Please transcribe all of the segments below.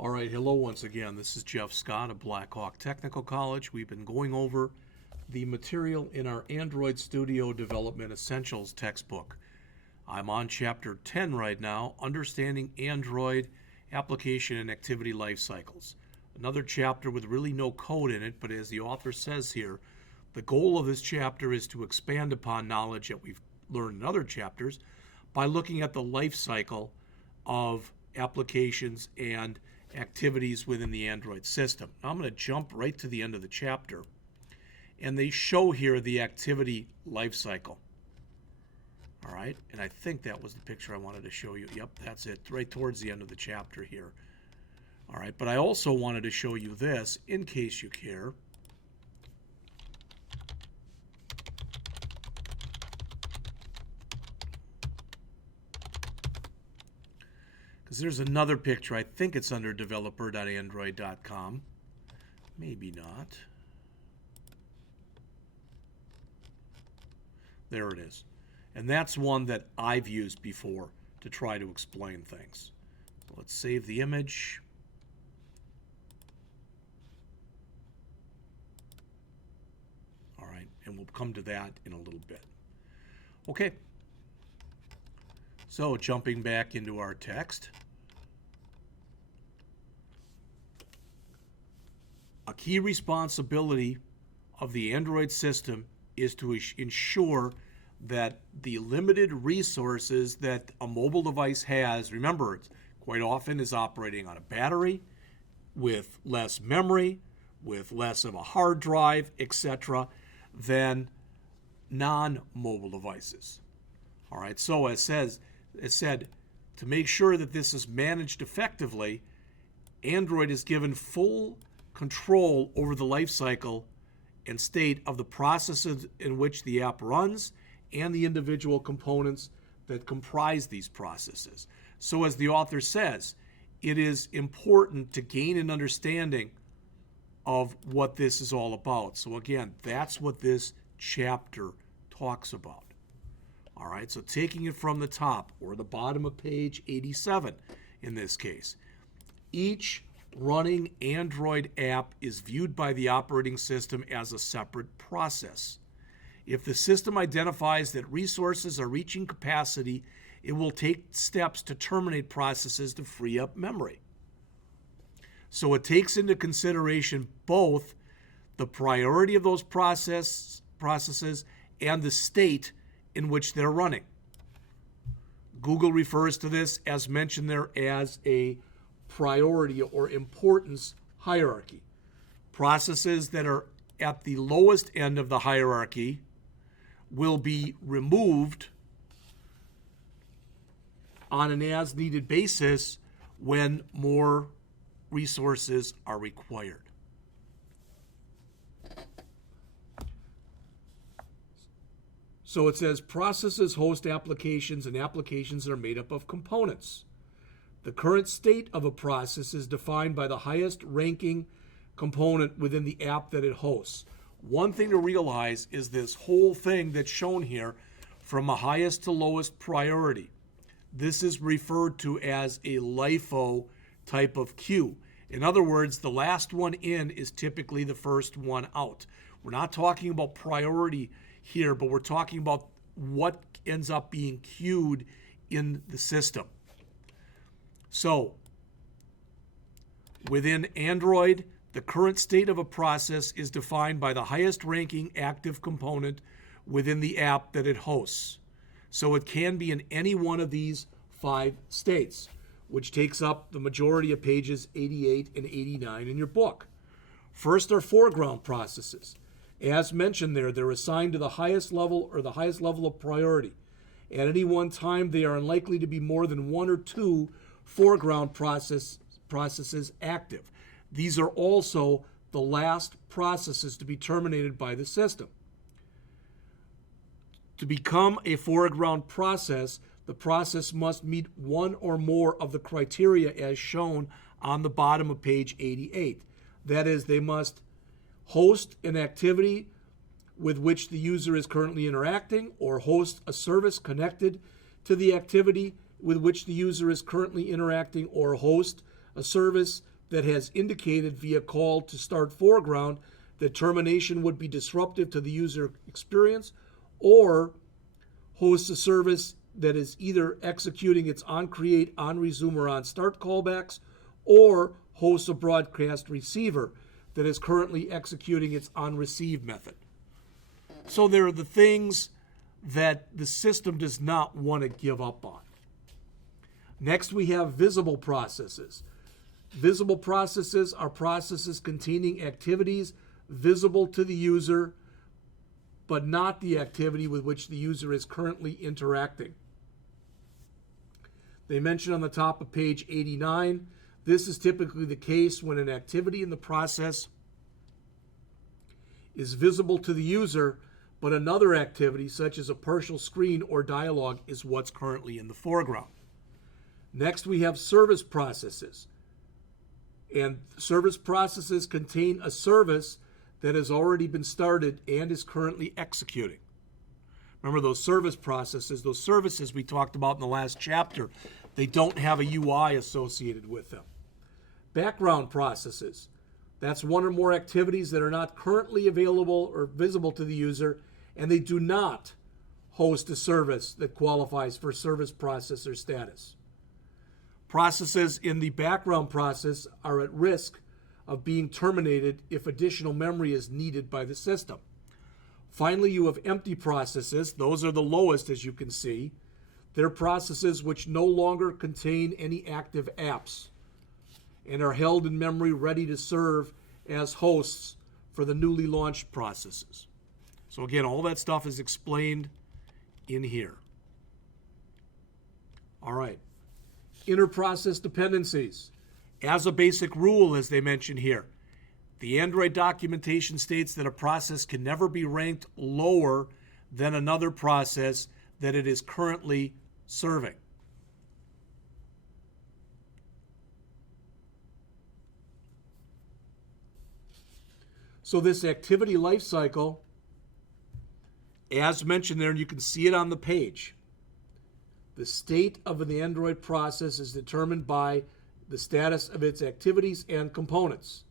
All right, hello once again. This is Jeff Scott of Blackhawk Technical College. We've been going over the material in our Android Studio Development Essentials textbook. I'm on Chapter 10 right now, Understanding Android Application and Activity Life Cycles. Another chapter with really no code in it, but as the author says here, the goal of this chapter is to expand upon knowledge that we've learned in other chapters by looking at the life cycle of applications and activities within the Android system. Now I'm going to jump right to the end of the chapter, and they show here the activity life cycle. All right, and I think that was the picture I wanted to show you. Yep, that's it, right towards the end of the chapter here. All right, but I also wanted to show you this in case you care. Because there's another picture. I think it's under developer.android.com. Maybe not. There it is. And that's one that I've used before to try to explain things. So let's save the image. All right, and we'll come to that in a little bit. Okay. So jumping back into our text. A key responsibility of the Android system is to ensure that the limited resources that a mobile device has, remember, it quite often is operating on a battery with less memory, with less of a hard drive, etc., than non-mobile devices. All right, so it said, to make sure that this is managed effectively, Android is given full control over the life cycle and state of the processes in which the app runs and the individual components that comprise these processes. So as the author says, it is important to gain an understanding of what this is all about. So again, that's what this chapter talks about. All right, so taking it from the top or the bottom of page 87 in this case, each running Android app is viewed by the operating system as a separate process. If the system identifies that resources are reaching capacity, it will take steps to terminate processes to free up memory. So it takes into consideration both the priority of those processes and the state in which they're running. Google refers to this, as mentioned there, as a priority or importance hierarchy. Processes that are at the lowest end of the hierarchy will be removed on an as-needed basis when more resources are required. So it says processes host applications, and applications are made up of components. The current state of a process is defined by the highest ranking component within the app that it hosts. One thing to realize is this whole thing that's shown here from a highest to lowest priority. This is referred to as a LIFO type of queue. In other words, the last one in is typically the first one out. We're not talking about priority here, but we're talking about what ends up being queued in the system. So, within Android, the current state of a process is defined by the highest ranking active component within the app that it hosts. So it can be in any one of these 5 states, which takes up the majority of pages 88 and 89 in your book. First are foreground processes. As mentioned there, they're assigned to the highest level or the highest level of priority. At any one time, they are unlikely to be more than 1 or 2 foreground processes active. These are also the last processes to be terminated by the system. To become a foreground process, the process must meet one or more of the criteria as shown on the bottom of page 88. That is, they must host an activity with which the user is currently interacting, or host a service connected to the activity with which the user is currently interacting, or host a service that has indicated via call to start foreground that termination would be disruptive to the user experience, or hosts a service that is either executing its onCreate, onResume, or onStart callbacks, or hosts a broadcast receiver that is currently executing its onReceive method. So there are the things that the system does not want to give up on. Next, we have visible processes. Visible processes are processes containing activities visible to the user, but not the activity with which the user is currently interacting. They mention on the top of page 89, this is typically the case when an activity in the process is visible to the user, but another activity, such as a partial screen or dialogue, is what's currently in the foreground. Next, we have service processes. And service processes contain a service that has already been started and is currently executing. Remember those service processes, those services we talked about in the last chapter, they don't have a UI associated with them. Background processes, that's one or more activities that are not currently available or visible to the user, and they do not host a service that qualifies for service processor status. Processes in the background process are at risk of being terminated if additional memory is needed by the system. Finally, you have empty processes. Those are the lowest, as you can see. They're processes which no longer contain any active apps and are held in memory ready to serve as hosts for the newly launched processes. So again, all that stuff is explained in here. All right. Inter-process dependencies. As a basic rule, as they mention here, the Android documentation states that a process can never be ranked lower than another process that it is currently serving. So this activity lifecycle, as mentioned there, and you can see it on the page, the state of the Android process is determined by the status of its activities and components.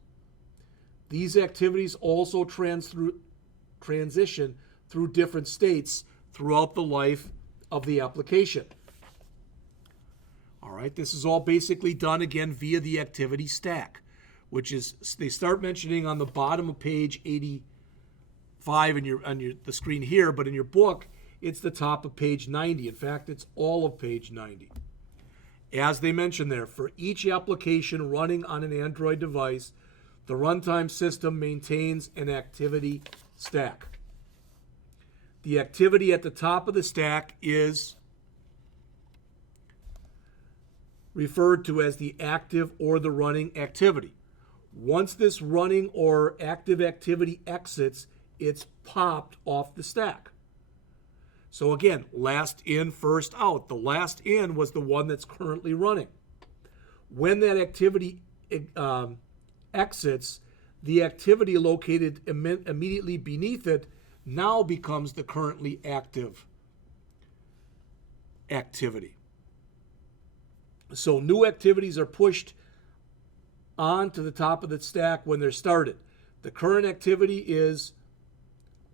These activities also transition through different states throughout the life of the application. All right, this is all basically done again via the activity stack, which is, they start mentioning on the bottom of page 85 on the screen here, but in your book, it's the top of page 90. In fact, it's all of page 90. As they mention there, for each application running on an Android device, the runtime system maintains an activity stack. The activity at the top of the stack is referred to as the active or the running activity. Once this running or active activity exits, it's popped off the stack. So again, last in, first out. The last in was the one that's currently running. When that activity exits, the activity located immediately beneath it now becomes the currently active activity. So new activities are pushed on to the top of the stack when they're started. The current activity is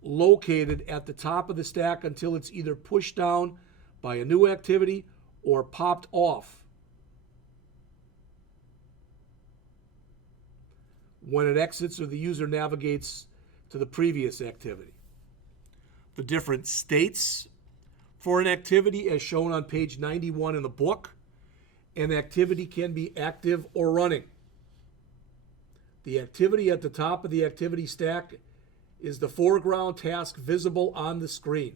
located at the top of the stack until it's either pushed down by a new activity or popped off when it exits or the user navigates to the previous activity. The different states for an activity, as shown on page 91 in the book, an activity can be active or running. The activity at the top of the activity stack is the foreground task visible on the screen,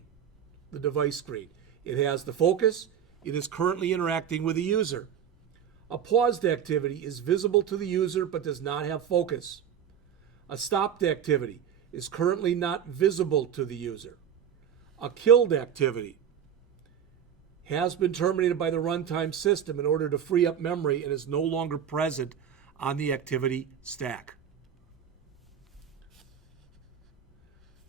the device screen. It has the focus. It is currently interacting with the user. A paused activity is visible to the user but does not have focus. A stopped activity is currently not visible to the user. A killed activity has been terminated by the runtime system in order to free up memory and is no longer present on the activity stack.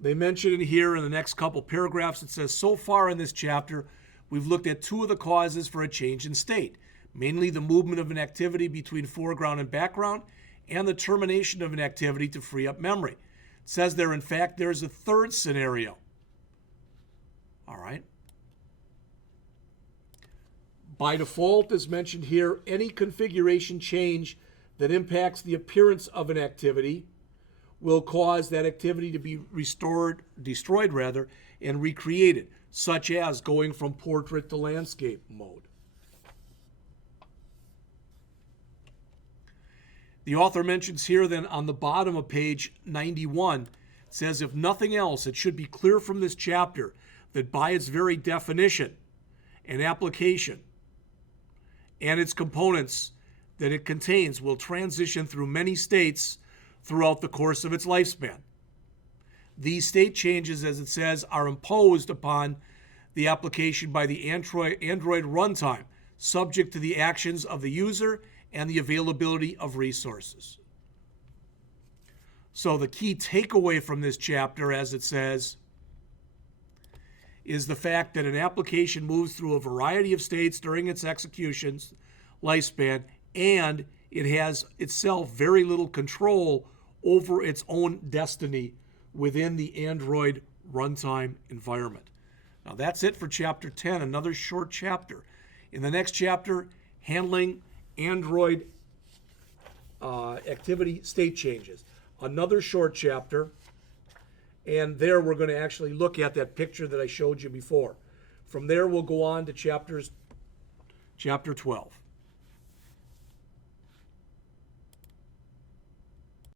They mention it here in the next couple paragraphs. It says, so far in this chapter, we've looked at two of the causes for a change in state: mainly the movement of an activity between foreground and background, and the termination of an activity to free up memory. It says there, in fact, there's a third scenario. All right. By default, as mentioned here, any configuration change that impacts the appearance of an activity will cause that activity to be destroyed, and recreated, such as going from portrait to landscape mode. The author mentions here then on the bottom of page 91, says, if nothing else, it should be clear from this chapter that by its very definition and application and its components that it contains will transition through many states throughout the course of its lifespan. These state changes, as it says, are imposed upon the application by the Android runtime, subject to the actions of the user and the availability of resources. So the key takeaway from this chapter, as it says, is the fact that an application moves through a variety of states during its execution's lifespan, and it has itself very little control over its own destiny within the Android runtime environment. Now that's it for chapter 10, another short chapter. In the next chapter, handling Android activity state changes. Another short chapter, and there we're going to actually look at that picture that I showed you before. From there, we'll go on to chapter 12.